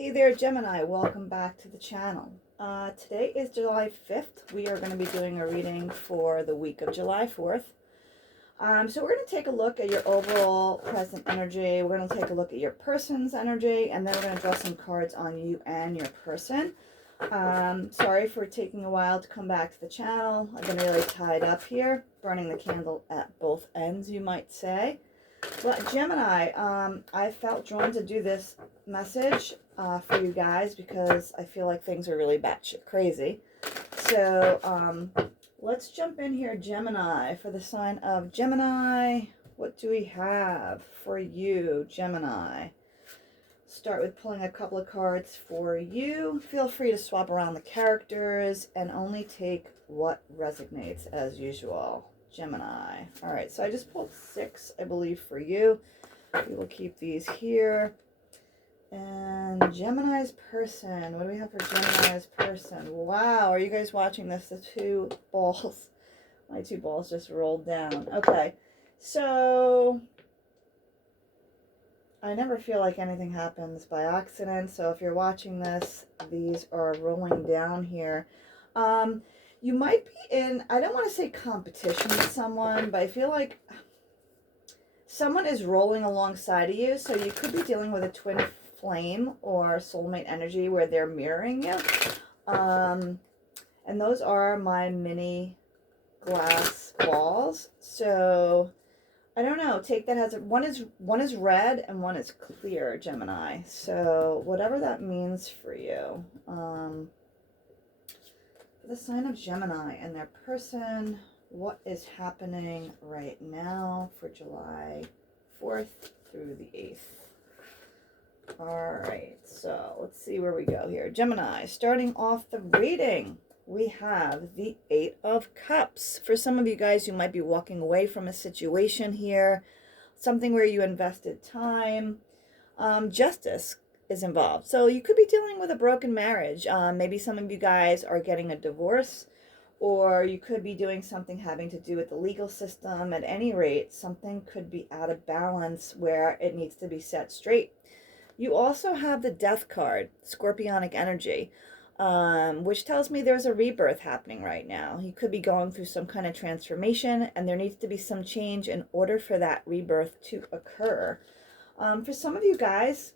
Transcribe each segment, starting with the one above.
Hey there, Gemini. Welcome back to the channel. Today is July 5th. We are going to be doing a reading for the week of July 4th. So we're going to take a look at your overall present energy. We're going to take a look at your person's energy, and then we're going to draw some cards on you and your person. Sorry for taking a while to come back to the channel. I've been really tied up here, burning the candle at both ends, you might say. But Gemini, I felt drawn to do this message for you guys because I feel like things are really batshit crazy. So let's jump in here, Gemini, for the sign of Gemini. What do we have for you, Gemini? Start with pulling a couple of cards for you. Feel free to swap around the characters and only take what resonates as usual. Gemini. All right, so I just pulled 6, I believe, for you. We will keep these here. And Gemini's person. What do we have for Gemini's person? Wow, are you guys watching this? The two balls. My two balls just rolled down. Okay, so I never feel like anything happens by accident. So if you're watching this, these are rolling down here. You might be in, I don't want to say competition with someone, but I feel like someone is rolling alongside of you. So you could be dealing with a twin flame or soulmate energy where they're mirroring you. And those are my mini glass balls. So I don't know, take that as one is red and one is clear, Gemini. So whatever that means for you. The sign of Gemini and their person, what is happening right now for July 4th through the 8th. All right, so let's see where we go here. Gemini, starting off the reading, we have the 8 of Cups. For some of you guys, you might be walking away from a situation here, something where you invested time. Justice is involved. So you could be dealing with a broken marriage. Maybe some of you guys are getting a divorce, or you could be doing something having to do with the legal system. At any rate, something could be out of balance where it needs to be set straight. You also have the Death card, Scorpionic energy, which tells me there's a rebirth happening right now. You could be going through some kind of transformation, and there needs to be some change in order for that rebirth to occur. For some of you guys,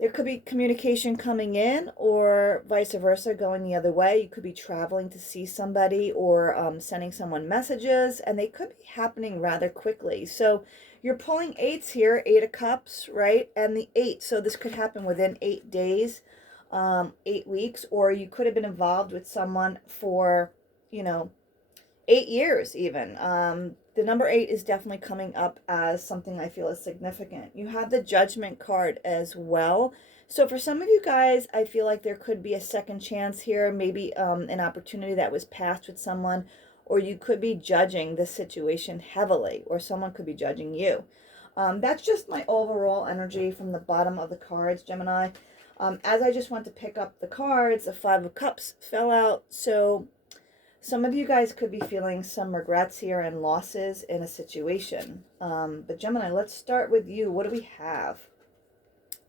there could be communication coming in or vice versa going the other way. You could be traveling to see somebody or sending someone messages, and they could be happening rather quickly. So you're pulling 8s here, 8 of Cups, right? And the 8. So this could happen within 8 days, 8 weeks, or you could have been involved with someone for, 8 years even. The number 8 is definitely coming up as something I feel is significant. You have the Judgment card as well. So for some of you guys, I feel like there could be a second chance here, maybe an opportunity that was passed with someone, or you could be judging the situation heavily, or someone could be judging you. That's just my overall energy from the bottom of the cards, Gemini. As I just went to pick up the cards, the 5 of Cups fell out, so some of you guys could be feeling some regrets here and losses in a situation. But Gemini, let's start with you. What do we have?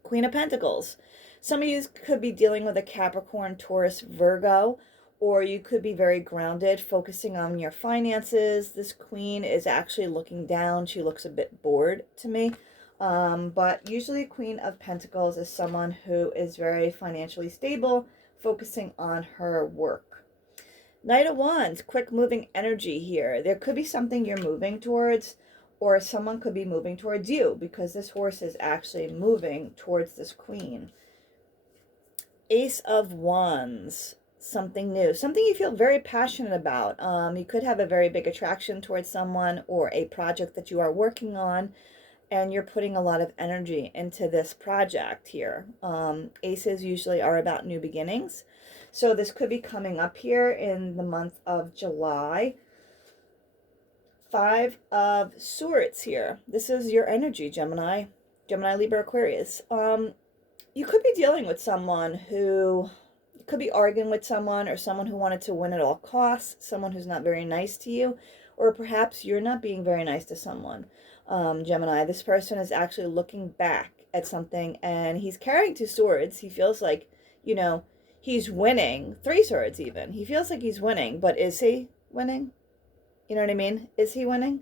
Queen of Pentacles. Some of you could be dealing with a Capricorn, Taurus, Virgo, or you could be very grounded, focusing on your finances. This queen is actually looking down. She looks a bit bored to me. But usually Queen of Pentacles is someone who is very financially stable, focusing on her work. Knight of Wands, quick moving energy here. There could be something you're moving towards, or someone could be moving towards you, because this horse is actually moving towards this queen. Ace of Wands, something new, something you feel very passionate about. You could have a very big attraction towards someone or a project that you are working on, and you're putting a lot of energy into this project here. Aces usually are about new beginnings. So this could be coming up here in the month of July. 5 of Swords here. This is your energy, Gemini. Gemini, Libra, Aquarius. You could be dealing with someone who, you could be arguing with someone, or someone who wanted to win at all costs, someone who's not very nice to you, or perhaps you're not being very nice to someone. Gemini, this person is actually looking back at something, and he's carrying 2 swords. He feels like, you know, he's winning. 3 swords even. He feels like he's winning, but is he winning? You know what I mean? Is he winning?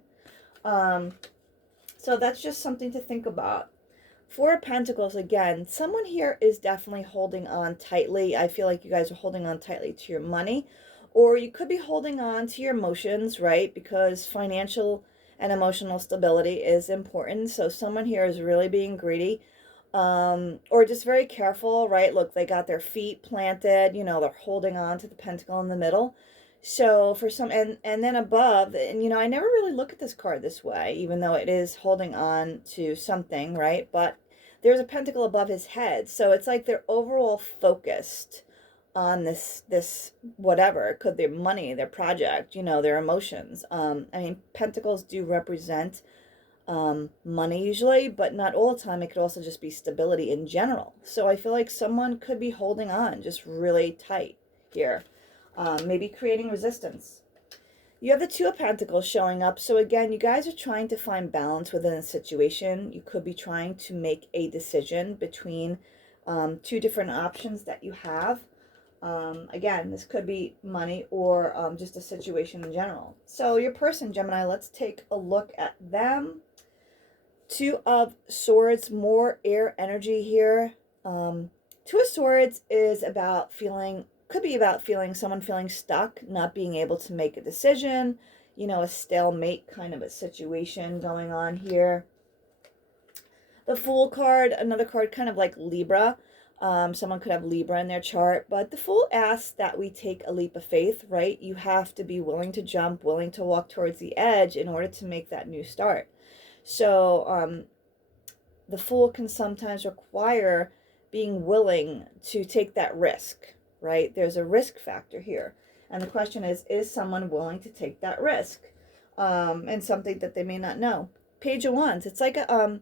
So that's just something to think about. 4 of Pentacles, again, someone here is definitely holding on tightly. I feel like you guys are holding on tightly to your money, or you could be holding on to your emotions, right? Because financial and emotional stability is important. So someone here is really being greedy, or just very careful, right? Look, they got their feet planted, you know, they're holding on to the pentacle in the middle. So for some, and then above, and you know, I never really look at this card this way, even though it is holding on to something, right? But there's a pentacle above his head. So it's like they're overall focused on this whatever. It could be their money, their project, you know, their emotions. I mean, pentacles do represent money usually, but not all the time. It could also just be stability in general. So I feel like someone could be holding on just really tight here. Maybe creating resistance. You have the 2 of Pentacles showing up. So again, you guys are trying to find balance within a situation. You could be trying to make a decision between 2 different options that you have. Again, this could be money or just a situation in general. So your person, Gemini, let's take a look at them. 2 of Swords, more air energy here. 2 of Swords is about feeling, could be about feeling, someone feeling stuck, not being able to make a decision, you know, a stalemate kind of a situation going on here. The Fool card, another card kind of like Libra. Someone could have Libra in their chart, but the Fool asks that we take a leap of faith, right? You have to be willing to jump, willing to walk towards the edge in order to make that new start. So the Fool can sometimes require being willing to take that risk, right? There's a risk factor here. And the question is someone willing to take that risk? And something that they may not know. Page of Wands, it's like a,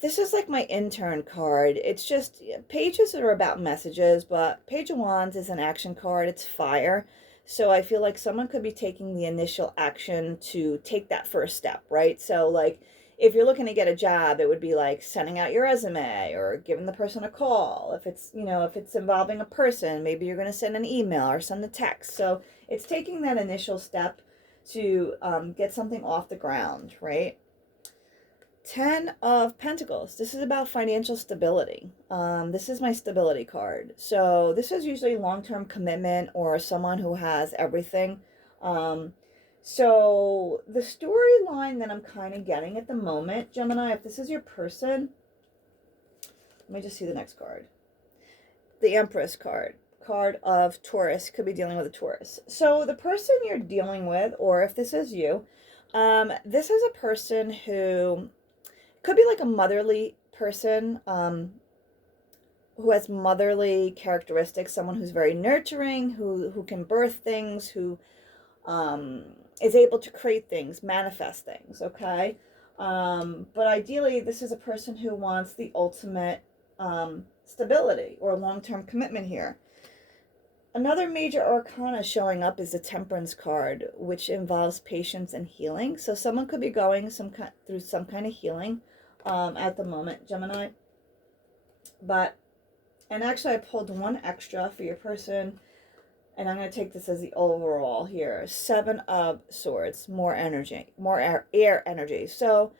this is like my intern card. It's just, pages are about messages, but Page of Wands is an action card. It's fire. So I feel like someone could be taking the initial action to take that first step, right? So like, if you're looking to get a job, it would be like sending out your resume or giving the person a call. If it's, you know, if it's involving a person, maybe you're going to send an email or send a text. So it's taking that initial step to get something off the ground, right? 10 of Pentacles. This is about financial stability. This is my stability card. So this is usually long-term commitment or someone who has everything. So the storyline that I'm kind of getting at the moment, Gemini, if this is your person, let me just see the next card. The Empress card. Card of Taurus, could be dealing with a Taurus. So the person you're dealing with, or if this is you, this is a person who could be like a motherly person, who has motherly characteristics, someone who's very nurturing, who can birth things, who is able to create things, manifest things, okay? But ideally, this is a person who wants the ultimate stability or long-term commitment here. Another major arcana showing up is the Temperance card, which involves patience and healing. So someone could be going through some kind of healing at the moment, Gemini. And actually I pulled one extra for your person, and I'm going to take this as the overall here. 7 of Swords, more energy, more air energy. So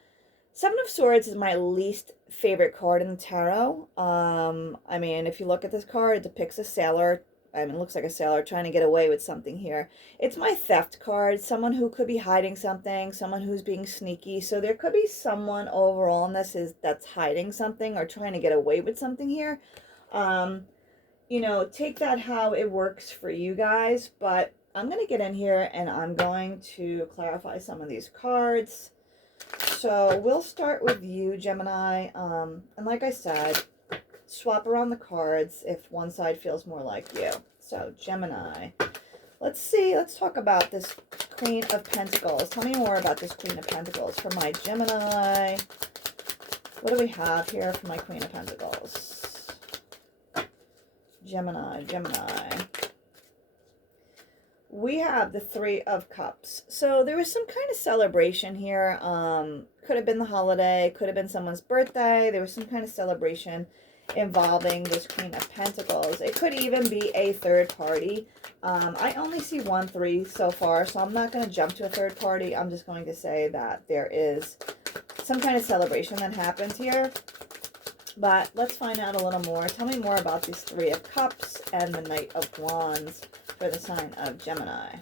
7 of Swords is my least favorite card in the tarot. I mean, if you look at this card, it depicts a sailor. I mean, it looks like a sailor trying to get away with something here. It's my theft card, someone who could be hiding something, someone who's being sneaky. So there could be someone overall in this that's hiding something or trying to get away with something here. You know, take that how it works for you guys, but I'm going to get in here and I'm going to clarify some of these cards. So we'll start with you, Gemini. And like I said, swap around the cards if one side feels more like you. So Gemini, let's see, let's talk about this Queen of Pentacles. Tell me more about this Queen of Pentacles for my Gemini. What do we have here for my Queen of Pentacles? Gemini. We have the 3 of Cups. So there was some kind of celebration here. Could have been the holiday, could have been someone's birthday. There was some kind of celebration involving this Queen of Pentacles. It could even be a third party. I only see 1, 3 so far, so I'm not going to jump to a third party. I'm just going to say that there is some kind of celebration that happens here. But let's find out a little more. Tell me more about these Three of Cups and the Knight of Wands for the sign of Gemini.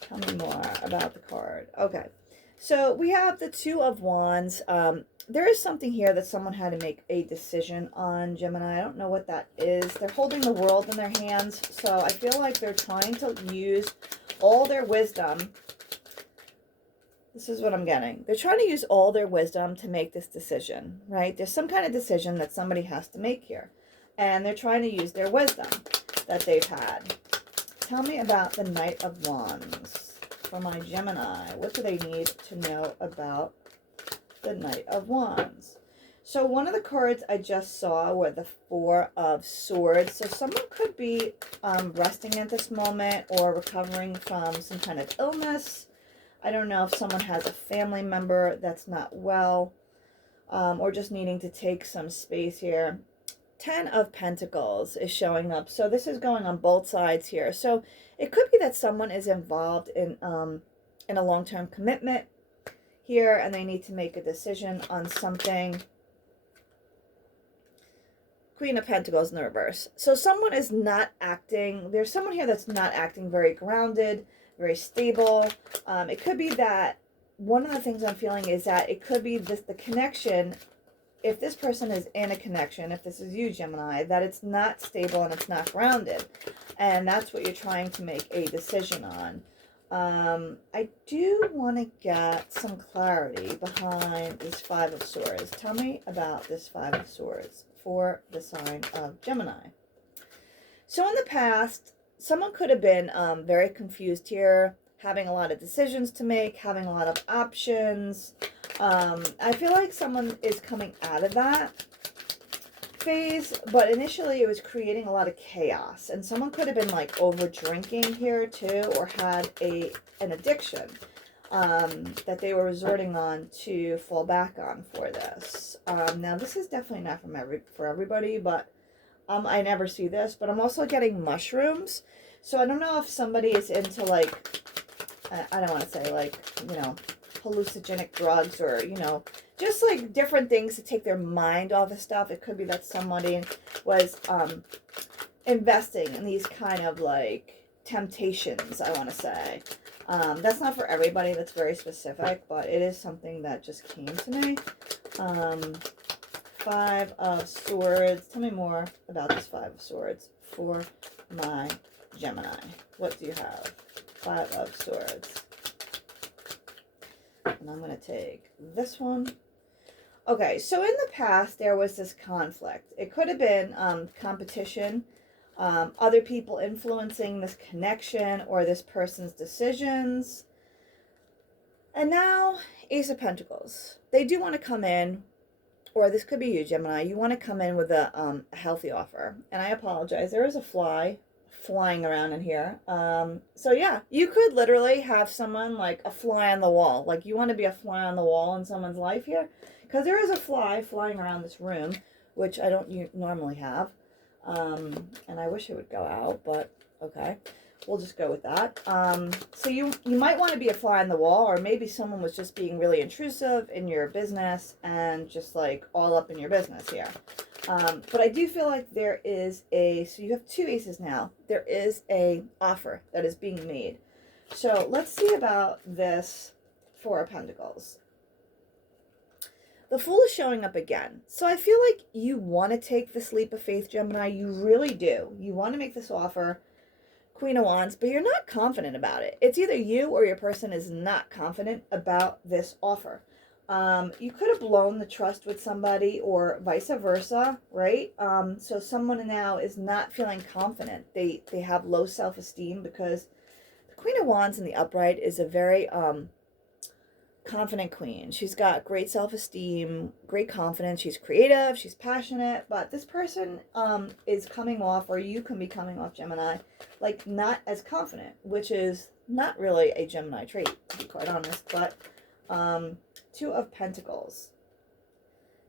Tell me more about the card. Okay. So we have the Two of Wands. There is something here that someone had to make a decision on, Gemini. I don't know what that is. They're holding the world in their hands. So I feel like they're trying to use all their wisdom. This is what I'm getting. They're trying to use all their wisdom to make this decision, right? There's some kind of decision that somebody has to make here. And they're trying to use their wisdom that they've had. Tell me about the Knight of Wands for my Gemini. What do they need to know about the Knight of Wands? So one of the cards I just saw were the Four of Swords. So someone could be resting at this moment or recovering from some kind of illness. I don't know if someone has a family member that's not well, or just needing to take some space here. 10 of Pentacles is showing up. So this is going on both sides here. So it could be that someone is involved in a long-term commitment here, and they need to make a decision on something. Queen of Pentacles in the reverse. So someone is not acting, there's someone here that's not acting very grounded, very stable. It could be that one of the things I'm feeling is that it could be this, the connection, if this person is in a connection, if this is you, Gemini, that it's not stable and it's not grounded. And that's what you're trying to make a decision on. I do want to get some clarity behind this Five of Swords. Tell me about this Five of Swords for the sign of Gemini. So in the past, someone could have been very confused here, having a lot of decisions to make, having a lot of options. I feel like someone is coming out of that phase, but initially it was creating a lot of chaos. And someone could have been like over drinking here too, or had an addiction that they were resorting on to fall back on for this. Now this is definitely not for everybody, but I never see this, but I'm also getting mushrooms. So I don't know if somebody is into like, I don't want to say like, you know, hallucinogenic drugs or, you know, just like different things to take their mind off of stuff. It could be that somebody was investing in these kind of like temptations, I want to say. That's not for everybody. That's very specific, but it is something that just came to me. Five of Swords. Tell me more about this Five of Swords for my Gemini. What do you have? Five of Swords. And I'm going to take this one. Okay, so in the past, there was this conflict. It could have been competition, other people influencing this connection or this person's decisions. And now, Ace of Pentacles. They do want to come in, or this could be you, Gemini. You want to come in with a healthy offer. And I apologize. There is a fly flying around in here. So yeah, you could literally have someone like a fly on the wall. Like you want to be a fly on the wall in someone's life here. Because there is a fly flying around this room, which I don't normally have. And I wish it would go out, but okay. We'll just go with that. So you might want to be a fly on the wall, or maybe someone was just being really intrusive in your business and just like all up in your business here. But I do feel like there is so you have two aces now. There is a offer that is being made. So let's see about this Four of Pentacles. The Fool is showing up again. So I feel like you want to take this leap of faith, Gemini. You really do. You want to make this offer. Queen of Wands, but you're not confident about it. It's either you or your person is not confident about this offer. You could have blown the trust with somebody or vice versa, right? So someone now is not feeling confident. They have low self-esteem because the Queen of Wands in the upright is a very confident queen. She's got great self-esteem, great confidence. She's creative, she's passionate, but this person is coming off, or you can be coming off, Gemini, like not as confident, which is not really a Gemini trait, to be quite honest, but Two of Pentacles.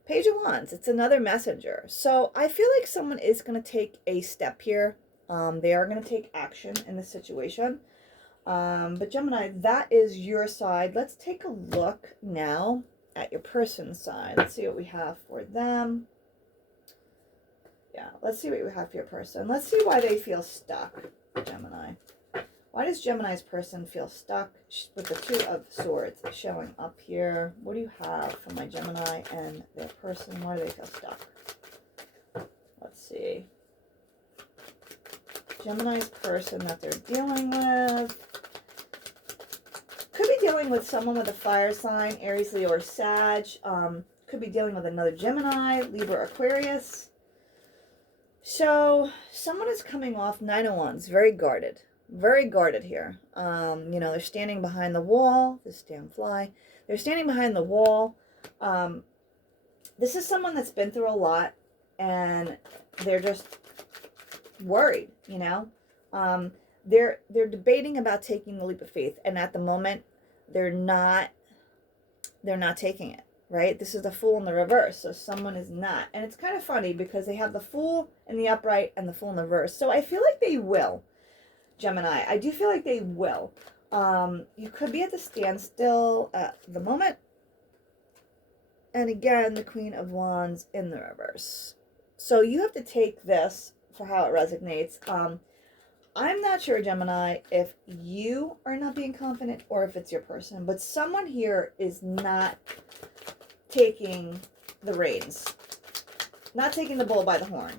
Page of Wands. It's another messenger. So I feel like someone is going to take a step here. They are going to take action in the situation. But Gemini, that is your side. Let's take a look now at your person's side. Let's see what we have for them. Yeah, let's see what we have for your person. Let's see why they feel stuck, Gemini. Why does Gemini's person feel stuck with the Two of Swords showing up here? What do you have for my Gemini and their person? Why do they feel stuck? Let's see. Gemini's person that they're dealing with. Could be dealing with someone with a fire sign, Aries, Leo, or Sag. Could be dealing with another Gemini, Libra, Aquarius. So someone is coming off Nine of Wands, very guarded. Very guarded here. You know, they're standing behind the wall. This damn fly. They're standing behind the wall. This is someone that's been through a lot, and they're just worried, you know. They're debating about taking the leap of faith, and at the moment, they're not taking it, right? This is the Fool in the reverse, so someone is not. And it's kind of funny because they have the Fool in the upright and the Fool in the reverse. So I feel like they will. Gemini, I do feel like they will. You could be at the standstill at the moment. And again, the Queen of Wands in the reverse. So you have to take this for how it resonates. I'm not sure, Gemini, if you are not being confident or if it's your person. But someone here is not taking the reins. Not taking the bull by the horn.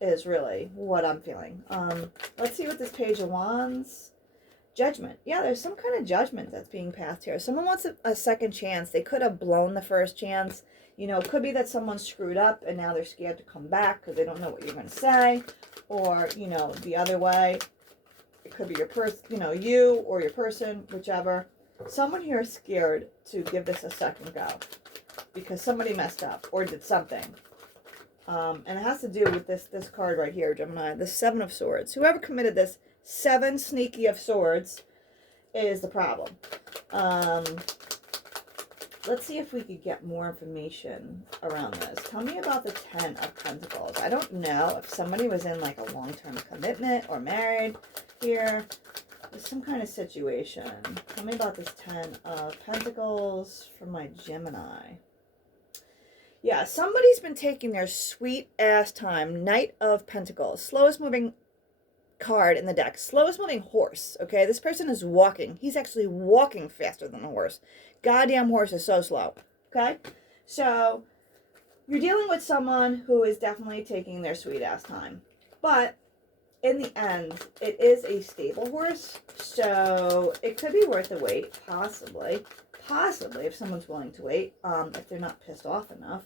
Is really what I'm feeling. Let's see what this Page of Wands. Judgment. Yeah, there's some kind of judgment that's being passed here. Someone wants a second chance. They could have blown the first chance. You know, it could be that someone screwed up and now they're scared to come back because they don't know what you're going to say. Or, you know, the other way. It could be your person, you know, you or your person, whichever. Someone here is scared to give this a second go because somebody messed up or did something. And it has to do with this card right here, Gemini, the Seven of Swords. Whoever committed this seven sneaky of swords is the problem. Let's see if we could get more information around this. Tell me about the Ten of Pentacles. I don't know if somebody was in like a long-term commitment or married here. There's some kind of situation. Tell me about this Ten of Pentacles for my Gemini. Yeah, somebody's been taking their sweet ass time. Knight of Pentacles. Slowest moving card in the deck. Slowest moving horse. Okay, this person is walking. He's actually walking faster than the horse. Goddamn horse is so slow. Okay, so you're dealing with someone who is definitely taking their sweet ass time. But in the end, it is a stable horse. So it could be worth the wait. Possibly. Possibly if someone's willing to wait. If they're not pissed off enough.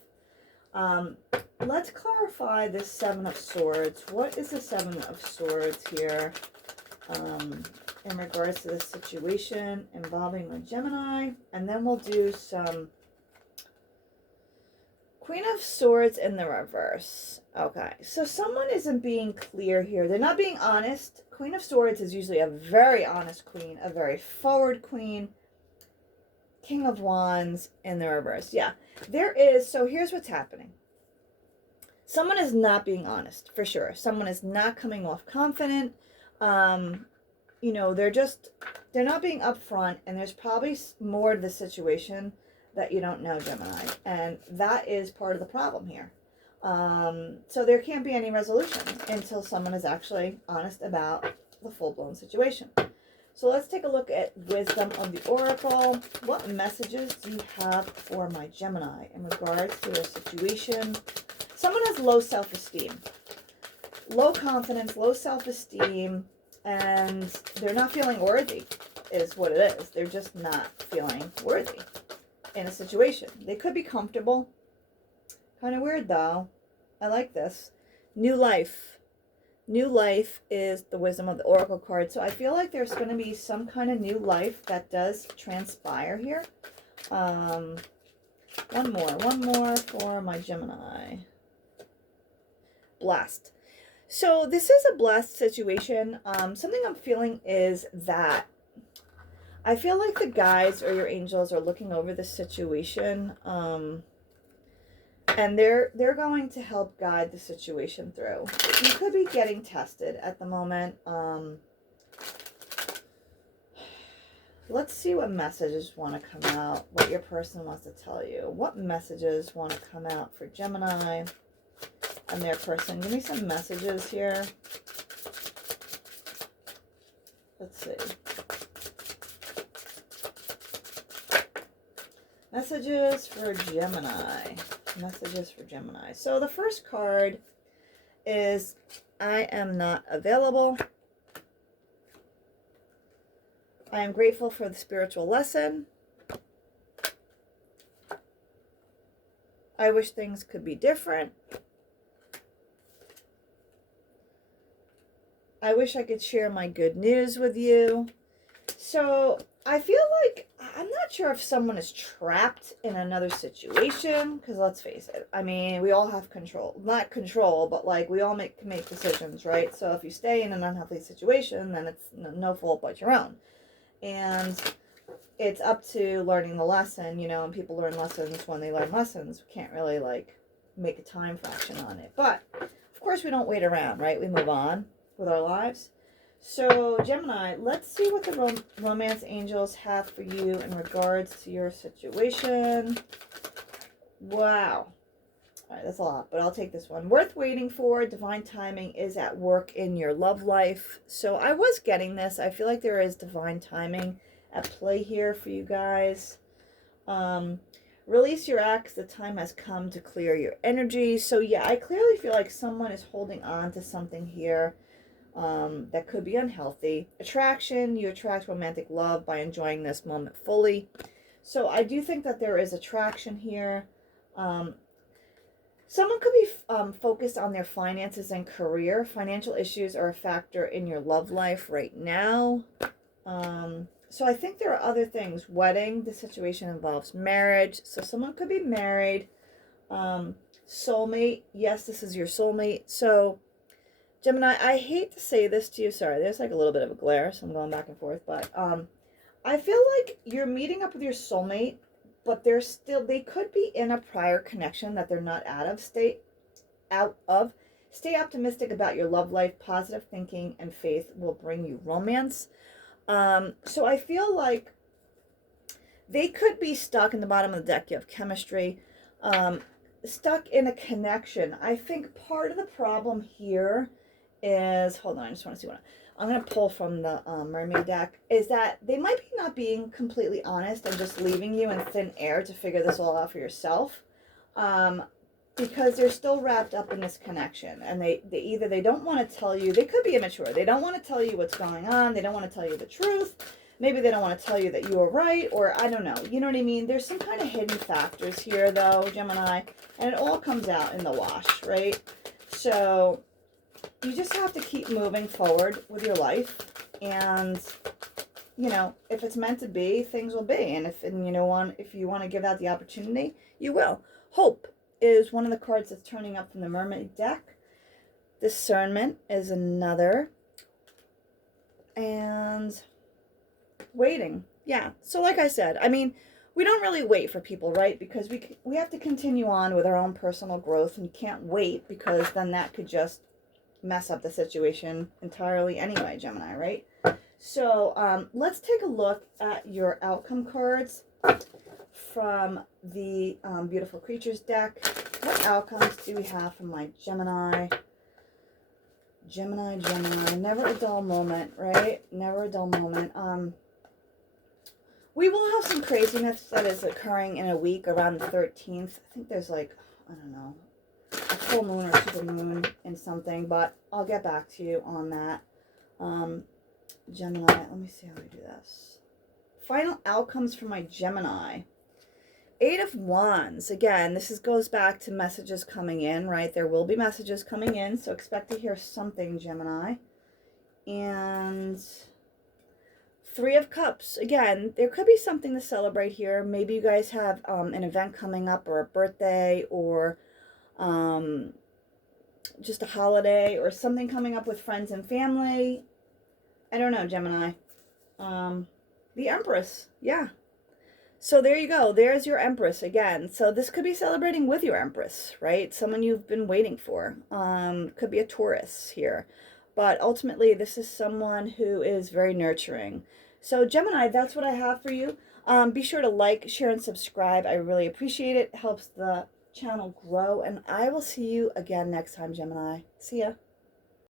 Let's clarify this Seven of Swords. What is the Seven of Swords here in regards to this situation involving the Gemini? And then we'll do some Queen of Swords in the reverse. Okay, so someone isn't being clear here. They're not being honest. Queen of Swords is usually a very honest queen, a very forward queen. King of Wands in the reverse. Yeah, there is. So here's what's happening. Someone is not being honest, for sure. Someone is not coming off confident. You know, they're not being upfront, and there's probably more to the situation that you don't know, Gemini. And that is part of the problem here. So there can't be any resolution until someone is actually honest about the full-blown situation. So let's take a look at Wisdom of the Oracle. What messages do you have for my Gemini in regards to their situation? Someone has low self-esteem, low confidence, low self-esteem, and they're not feeling worthy is what it is. They're just not feeling worthy in a situation. They could be comfortable. Kind of weird though. I like this. New life. New life is the Wisdom of the Oracle card. So I feel like there's going to be some kind of new life that does transpire here. One more for my Gemini. Blessed. So this is a blessed situation. Something I'm feeling is that I feel like the guides or your angels are looking over the situation, and they're going to help guide the situation through. You could be getting tested at the moment. Let's see what messages want to come out, what your person wants to tell you. What messages want to come out for Gemini and their person? Give me some messages here. Let's see. Messages for Gemini. Messages for Gemini. So the first card is, I am not available. I am grateful for the spiritual lesson. I wish things could be different. I wish I could share my good news with you. So I feel like, I'm not sure if someone is trapped in another situation, because let's face it, I mean, we all have control. Not control, but like we all can make decisions, right? So if you stay in an unhealthy situation, then it's no fault but your own. And it's up to learning the lesson, you know, and people learn lessons when they learn lessons. We can't really like make a time fraction on it. But of course we don't wait around, right? We move on with our lives. So Gemini, let's see what the romance angels have for you in regards to your situation. Wow. All right, that's a lot, but I'll take this one. Worth waiting for. Divine timing is at work in your love life. So I was getting this. I feel like there is divine timing at play here for you guys. Release your ex. The time has come to clear your energy. So yeah, I clearly feel like someone is holding on to something here that could be unhealthy. Attraction. You attract romantic love by enjoying this moment fully. So I do think that there is attraction here. Someone could be focused on their finances and career. Financial issues are a factor in your love life right now. So I think there are other things. Wedding, the situation involves marriage. So someone could be married. Soulmate, yes, this is your soulmate. So Gemini, I hate to say this to you. Sorry, there's like a little bit of a glare, so I'm going back and forth. But I feel like you're meeting up with your soulmate, but they could be in a prior connection that they're not out of. Stay optimistic about your love life. Positive thinking and faith will bring you romance. So I feel like they could be stuck in the bottom of the deck. You have chemistry, stuck in a connection. I think part of the problem here is, hold on, I just want to see what I'm going to pull from the mermaid deck, is that they might be not being completely honest and just leaving you in thin air to figure this all out for yourself, because they're still wrapped up in this connection, and they don't want to tell you. They could be immature. They don't want to tell you what's going on. They don't want to tell you the truth. Maybe they don't want to tell you that you were right, or I don't know. You know what I mean? There's some kind of hidden factors here, though, Gemini, and it all comes out in the wash, right? So you just have to keep moving forward with your life, and you know, if it's meant to be, things will be. And if you want to give that the opportunity, you will. Hope is one of the cards that's turning up from the mermaid deck. Discernment is another, and waiting. Yeah. So like I said, I mean, we don't really wait for people, right? Because we have to continue on with our own personal growth, and can't wait, because then that could just mess up the situation entirely anyway, Gemini, right? So let's take a look at your outcome cards from the Beautiful Creatures deck. What outcomes do we have from my Gemini? Gemini, never a dull moment, right? Never a dull moment. We will have some craziness that is occurring in a week around the 13th. I think there's like, I don't know, a full moon or super moon in something, but I'll get back to you on that. Gemini, let me see how we do this. Final outcomes for my Gemini. 8 of Wands. Again, this goes back to messages coming in, right? There will be messages coming in, so expect to hear something, Gemini. And 3 of Cups. Again, there could be something to celebrate here. Maybe you guys have an event coming up, or a birthday, or just a holiday, or something coming up with friends and family. I don't know, Gemini. The Empress. Yeah. So there you go. There's your Empress again. So this could be celebrating with your Empress, right? Someone you've been waiting for. Could be a Taurus here. But ultimately, this is someone who is very nurturing. So Gemini, that's what I have for you. Be sure to like, share, and subscribe. I really appreciate it. It helps the channel grow. And I will see you again next time, Gemini. See ya.